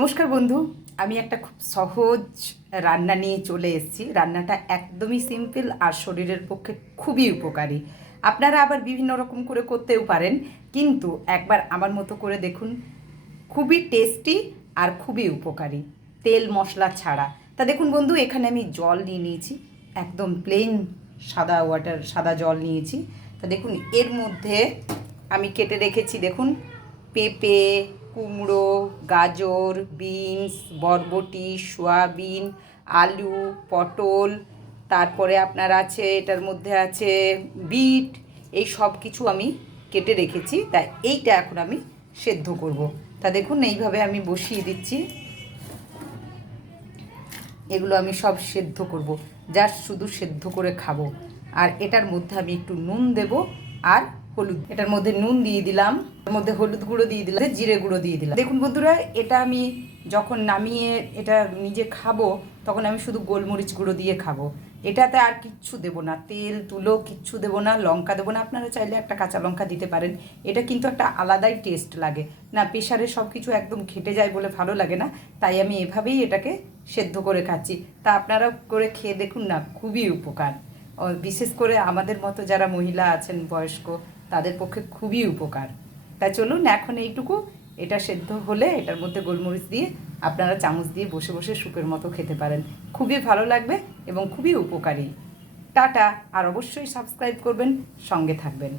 নমস্কার বন্ধু, আমি একটা খুব সহজ রান্না নিয়ে চলে এসেছি। রান্নাটা একদমই সিম্পল আর শরীরের পক্ষে খুবই উপকারী। আপনারা আবার বিভিন্ন রকম করে করতেও পারেন, কিন্তু একবার আমার মতো করে দেখুন, খুবই টেস্টি আর খুবই উপকারী, তেল মশলা ছাড়া। তা দেখুন বন্ধু, এখানে আমি জল নিয়ে নিয়েছি, একদম প্লেন সাদা ওয়াটার সাদা জল নিয়েছি। তা দেখুন, এর মধ্যে আমি কেটে রেখেছি, দেখুন, পেঁপে কুমড়ো, গাজর, বিনস, বরবটি, সোয়াবিন, আলু, পটল, তারপরে আপনার আছে, এটার মধ্যে আছে বিট, এই সব কিছু আমি কেটে রেখেছি। তাই এইটা এখন আমি সেদ্ধ করব। তা দেখুন, এইভাবে আমি বসিয়ে দিচ্ছি। এগুলো আমি সব সেদ্ধ করব। জাস্ট শুধু সেদ্ধ করে খাব। আর এটার মধ্যে আমি একটু নুন দেব। আর হলুদ। এটার মধ্যে নুন দিয়ে দিলাম, এর মধ্যে হলুদ গুঁড়ো দিয়ে দিলাম, জিরে গুঁড়ো দিয়ে দিলাম। দেখুন বন্ধুরা, এটা আমি যখন নামিয়ে এটা নিজে খাব, তখন আমি শুধু গোলমরিচ গুঁড়ো দিয়ে খাব। এটাতে আর কিচ্ছু দেবো না। তেল, তুলো, কিচ্ছু দেবো না, লঙ্কা দেবো না। আপনারা চাইলে একটা কাঁচা লঙ্কা দিতে পারেন। এটা কিন্তু একটা আলাদাই টেস্ট লাগে। না প্রেশারে সব কিছু একদম ঘেটে যায় বলে ভালো লাগে না। তাই আমি এভাবেই এটাকে সেদ্ধ করে খাচ্ছি। তা আপনারা করে খেয়ে দেখুন না, খুবই উপকার। বিশেষ করে আমাদের মতো যারা মহিলা আছেন, বয়স্ক তাদের পক্ষে খুবই উপকার। তাই চলুন এখন এইটুকু, এটা সেদ্ধ হলে এটার মধ্যে গোলমরিচ দিয়ে আপনারা চামচ দিয়ে বসে বসে সুপের মতো খেতে পারেন। খুবই ভালো লাগবে এবং খুবই উপকারী। টাটা, আর অবশ্যই সাবস্ক্রাইব করবেন, সঙ্গে থাকবেন।